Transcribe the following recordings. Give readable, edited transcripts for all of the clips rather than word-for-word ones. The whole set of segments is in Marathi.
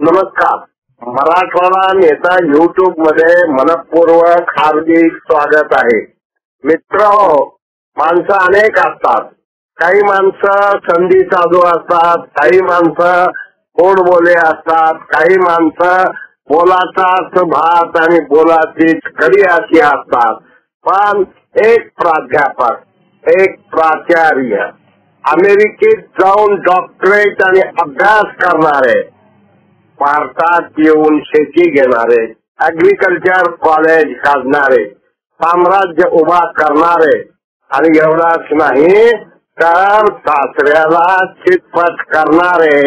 नमस्कार. मराठवाडा नेता YouTube मध्ये मनपूर्वक हार्दिक स्वागत आहे. मित्र, माणसं अनेक असतात. काही माणसं संधी साधू असतात, काही माणसं गोड बोले असतात, काही माणसं बोलाचाच भात आणि बोलाची कडी अशी असतात. पण एक प्राध्यापक, एक प्राचार्य, अमेरिकेत जाऊन डॉक्टरेट आणि अभ्यास करणारे, भारतात येऊन शेती घेणारे, ऍग्रिकल्चर कॉलेज काढणारे, साम्राज्य उभा करणारे आणि एवढाच नाही तर सासऱ्याला चितपट करणारे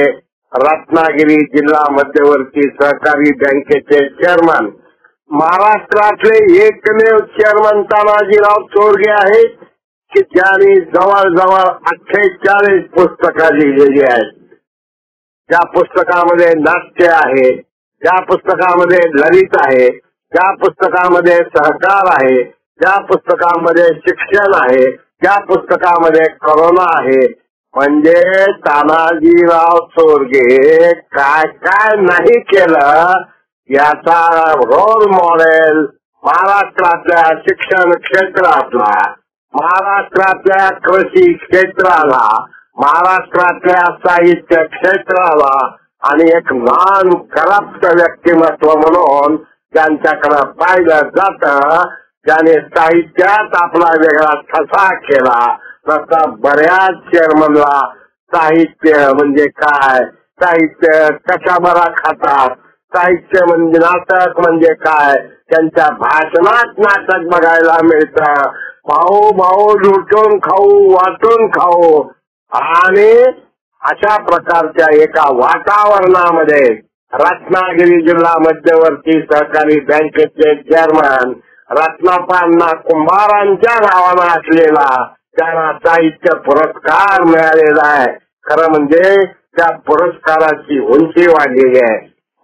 रत्नागिरी जिल्हा मध्यवर्ती सहकारी बँकेचे चेअरमन, महाराष्ट्रातले एकमेव चेअरमन तानाजीराव चोरगे आहेत की ज्यांनी जवळजवळ 48 पुस्तकं लिहिलेली आहेत. ज्या पुस्तकामध्ये नाट्य आहे, ज्या पुस्तकामध्ये ललित आहे, ज्या पुस्तकामध्ये सहकार आहे, ज्या पुस्तकामध्ये शिक्षण आहे, ज्या पुस्तकामध्ये करोना आहे. म्हणजे तानाजीराव चोरगे काय काय नाही केलं याचा रोल मॉडेल महाराष्ट्रातल्या शिक्षण क्षेत्रातला, महाराष्ट्रातल्या कृषी क्षेत्राला, महाराष्ट्रातल्या साहित्य क्षेत्राला आणि एक नॉन करप्ट व्यक्तिमत्व म्हणून ज्यांच्याकडे पाहिलं जातं, ज्याने साहित्यात आपला वेगळा ठसा केला, तसा बऱ्याच चेअरमनला साहित्य म्हणजे काय, साहित्य कशा बरा खातात, साहित्य म्हणजे नाटक म्हणजे काय, त्यांच्या भाषणात नाटक बघायला मिळतं. भाऊ भाऊ लुटून खाऊ, वाटून खाऊ. आणि अशा प्रकारच्या एका वातावरणामध्ये रत्नागिरी जिल्हा मध्यवर्ती सहकारी बँकेचे चेअरमन रत्नाप्पांना कुंभारांच्या नावानं असलेला त्यांना साहित्य पुरस्कार मिळालेला आहे. खरं म्हणजे त्या पुरस्काराची उंची वाढलेली आहे.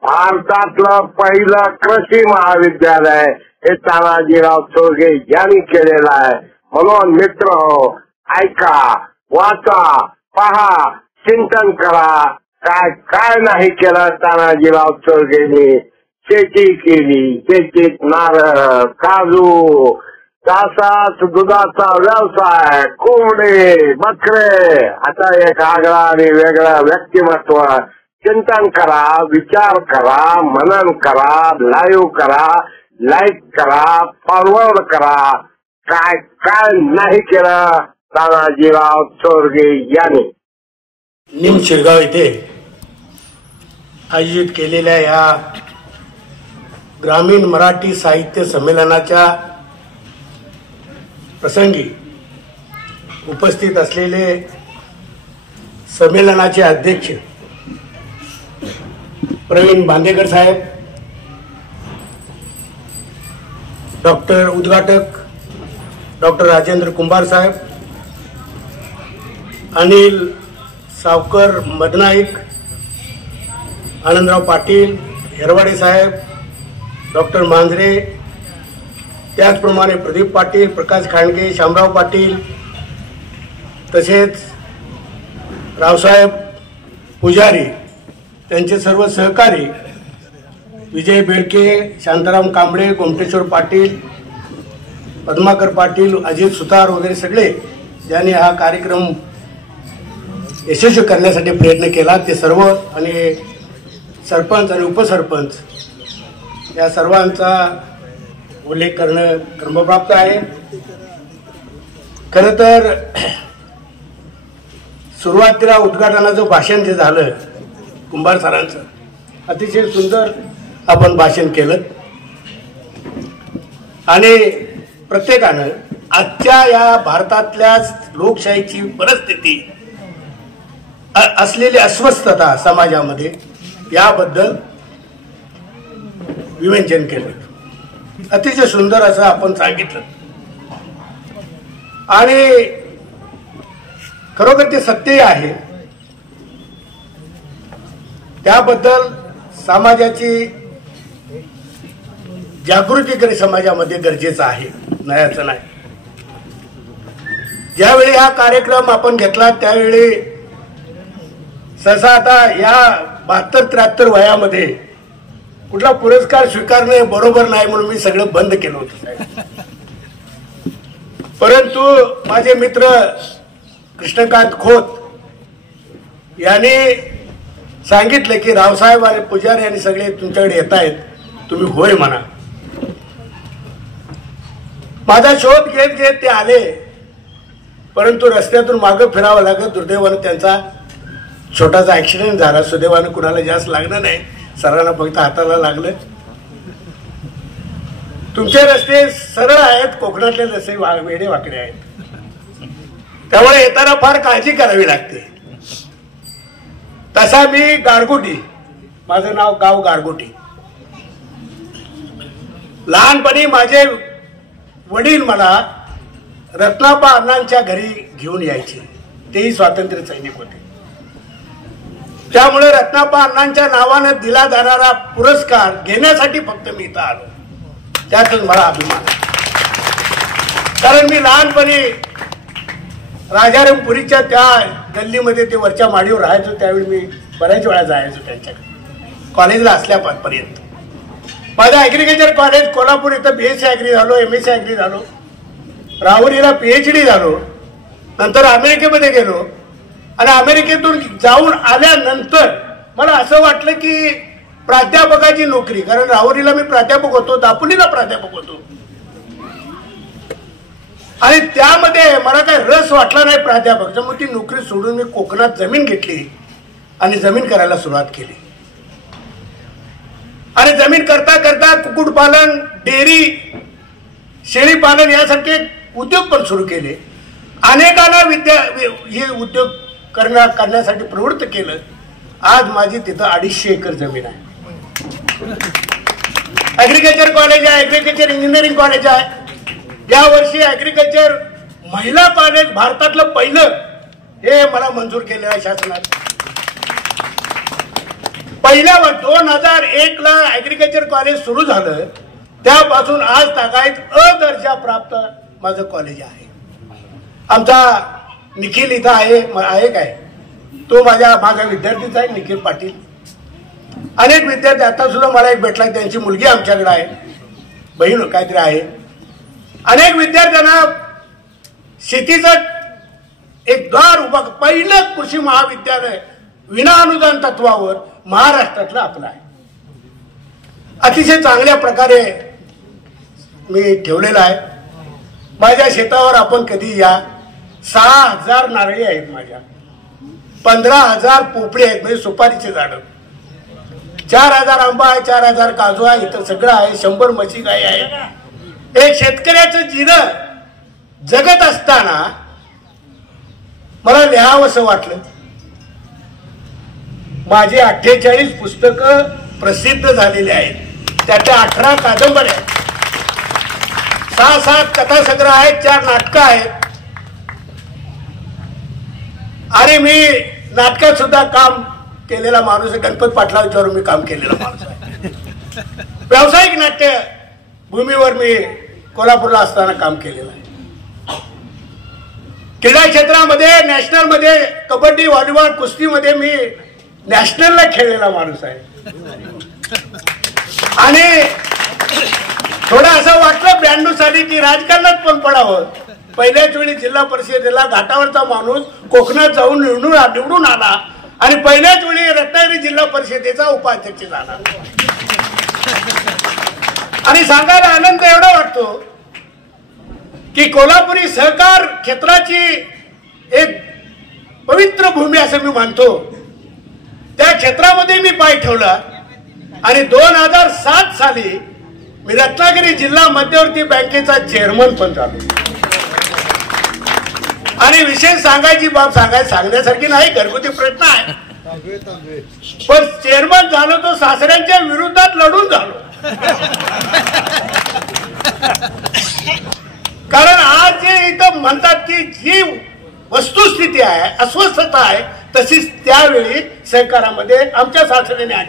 भारतातलं पहिलं कृषी महाविद्यालय हे तानाजीराव चोरगे यांनी केलेलं आहे. म्हणून मित्र हो, ऐका, वाचा, पहा, चिंतन करा. काय काय नाही केलं तानाजीराव चोरगेंनी. शेती केली, शेतीत नारळ, काजू, तासाच दुधाचा व्यवसाय, कोंबडे, बकरे, आता एक आगळा आणि वेगळा व्यक्तिमत्व. चिंतन करा, विचार करा, मनन करा, लाईव्ह करा, लाईक करा, फॉरवर्ड करा. काय काय नाही केलं तानाजीराव चोरगे यांनी. निम शिरगाव येथे आयोजित केलेल्या या ग्रामीण मराठी साहित्य संमेलनाच्या प्रसंगी उपस्थित असलेले संमेलनाचे अध्यक्ष प्रवीण बांदेकर साहेब, डॉक्टर उद्घाटक डॉक्टर राजेंद्र कुंभार साहेब, अनिल सावकर मदनाईक, आनंदराव पाटील, हेरवाडे साहेब, डॉक्टर मांजरे, त्याचप्रमाणे प्रदीप पाटील, प्रकाश खांडगे, शामराव पाटील, तसेच रावसाहेब पुजारी, त्यांचे सर्व सहकारी विजय बेडके, शांताराम कांबळे, गोमटेश्वर पाटील, पद्माकर पाटील, अजित सुतार वगैरे सगळे ज्यांनी हा कार्यक्रम यशस्वी करण्यासाठी प्रयत्न केला, ते सर्व आणि सरपंच आणि उपसरपंच या सर्वांचा उल्लेख करणं क्रमप्राप्त आहे. खरं तर सुरुवातीला उद्घाटनाचं भाषण जे झालं कुंभार सरांचं, अतिशय सुंदर आपण भाषण केलं आणि प्रत्येकानं आजच्या या भारतातल्या लोकशाहीची परिस्थिती, असलेली अस्वस्थता समाजामध्ये याबद्दल विवेचन केलं. अतिशय सुंदर असं आपण सांगितलं आणि खरोखर ते सत्य आहे. त्याबद्दल समाजाची जागृती करणे समाजामध्ये गरजेचं आहे, नाही असं नाही. ज्यावेळी हा कार्यक्रम आपण घेतला त्यावेळी सहसा आता या 72-73 वयामध्ये कुठला पुरस्कार स्वीकारणे बरोबर नाही म्हणून मी सगळं बंद केलं होतं साहेब. परंतु माझे मित्र कृष्णकांत खोत यांनी सांगितलं की रावसाहेब आणि पुजारी यांनी सगळे तुमच्याकडे येत आहेत, तुम्ही होय म्हणा. माझा शोध घेत घेत ते आले, परंतु रस्त्यातून मागं फिरावं लागत. दुर्दैवानं त्यांचा छोटासा ऍक्सिडेंट झाला. सुदैवानं कुणाला जास्त लागलं नाही, सर्वांना फक्त हाताला लागलं. तुमचे रस्ते सरळ आहेत, कोकणातले रस्ते वेडे वाकडे आहेत, त्यामुळे येताना फार काळजी करावी लागते. तसा मी गारगोटी, माझं नाव गाव गारगोटी. लहानपणी माझे वडील मला रत्नापा अण्णांच्या घरी घेऊन यायचे, तेही स्वातंत्र्य सैनिक होते. त्यामुळे रत्नापा अण्णांच्या नावाने दिला जाणारा पुरस्कार घेण्यासाठी फक्त मी इथं आलो. त्यातच मला अभिमान आहे. कारण मी लहानपणी राजारामपुरीच्या त्या गल्लीमध्ये ते वरच्या माडीवर राहायचो, त्यावेळी मी बऱ्याच वेळा जायचो त्यांच्याकडे कॉलेजला असल्यापर्यंत. माझं ऍग्रिकल्चर कॉलेज कोल्हापूर इथं BSc ऍग्री झालो, MSc ऍग्री झालो, राहुरीला PhD झालो. नंतर अमेरिकेमध्ये गेलो आणि अमेरिकेतून जाऊन आल्यानंतर मला असं वाटलं की प्राध्यापकाची नोकरी, कारण राहुरीला मी प्राध्यापक होतो, दापोलीला प्राध्यापक होतो, आणि त्यामध्ये मला काही रस वाटला नाही प्राध्यापक. त्यामुळे ती नोकरी सोडून मी कोकणात जमीन घेतली आणि जमीन करायला सुरुवात केली. आणि जमीन करता करता कुक्कुटपालन, डेअरी, शेळीपालन यासारखे उद्योग पण सुरू केले. अनेकांना हे उद्योग करण्यासाठी प्रवृत्त केलं. आज माझी तिथं 250 एकर जमीन आहे. ऍग्रिकल्चर कॉलेज आहे, ऍग्रिकल्चर इंजिनिअरिंग कॉलेज आहे. या वर्षी ऍग्रिकल्चर महिला कॉलेज भारतातलं पहिलं हे मला मंजूर केलेलं आहे शासनाने. पहिल्या 2001 ला ऍग्रिकल्चर कॉलेज सुरू झालं, त्यापासून आज तागायत दर्जा प्राप्त माझं कॉलेज आहे. आमचा निखिल इथं आहे काय, तो माझा विद्यार्थीच आहे, निखिल पाटील. अनेक विद्यार्थी, आता सुद्धा मला एक भेटला, त्यांची मुलगी आमच्याकडे आहे, बहीण काहीतरी आहे. अनेक विद्यार्थ्यांना शेतीचं एक द्वार उभा, पहिलं कृषी महाविद्यालय विना अनुदान तत्वावर महाराष्ट्रातलं आपलं आहे. अतिशय चांगल्या प्रकारे मी ठेवलेलं आहे. माझ्या शेतावर आपण कधी या. 6,000 नारळी आहेत माझ्या, 15,000 पोपळी आहेत, म्हणजे सुपारीचे झाडं, 4,000 आंबा आहे, 4,000 काजू आहे, इथं सगळं आहे, 100 म्हशी गाई आहे. एक शेतकऱ्याचं जीवन जगत असताना मला लिहावंसं वाटलं. माझी 48 पुस्तकं प्रसिद्ध झालेली आहेत, त्याच्या 18 कादंबऱ्या, 6-7 कथासंग्रह आहेत, 4 नाटकं आहेत. आणि मी नाटकात सुद्धा काम केलेला माणूस आहे. गणपत पाटलांच्यावर मी काम केलेला माणूस आहे. व्यावसायिक नाट्य भूमीवर मी कोल्हापूरला असताना काम केलेलं आहे. क्रीडा क्षेत्रामध्ये नॅशनलमध्ये कबड्डी, व्हॉलीबॉल, कुस्तीमध्ये मी नॅशनलला खेळलेला माणूस आहे. आणि थोडं असं वाटलं 92 साली की राजकारणात पण पडावं. पहिल्याच वेळी जिल्हा परिषदेला घाटावरचा माणूस कोकणात जाऊन निवडून आला आणि पहिल्याच वेळी रत्नागिरी जिल्हा परिषदेचा उपाध्यक्ष झाला. आणि सांगायला आनंद एवढा वाटतो की कोल्हापुरी सहकार क्षेत्राची एक पवित्र भूमी असं मी मानतो. त्या क्षेत्रामध्ये मी पाय ठेवला आणि 2007 साली मी रत्नागिरी जिल्हा मध्यवर्ती बँकेचा चेअरमन पण झालो. आणि विशेष सांगायची बाब सांगण्यासारखी नाही, घरगुती प्रश्न आहे, पण चेअरमन झालो तो सासऱ्यांच्या विरोधात लढून झालो. कारण आज जे इथं म्हणतात की जी वस्तुस्थिती आहे, अस्वस्थता आहे, तशीच त्यावेळी सहकारामध्ये आमच्या सासऱ्याने आली.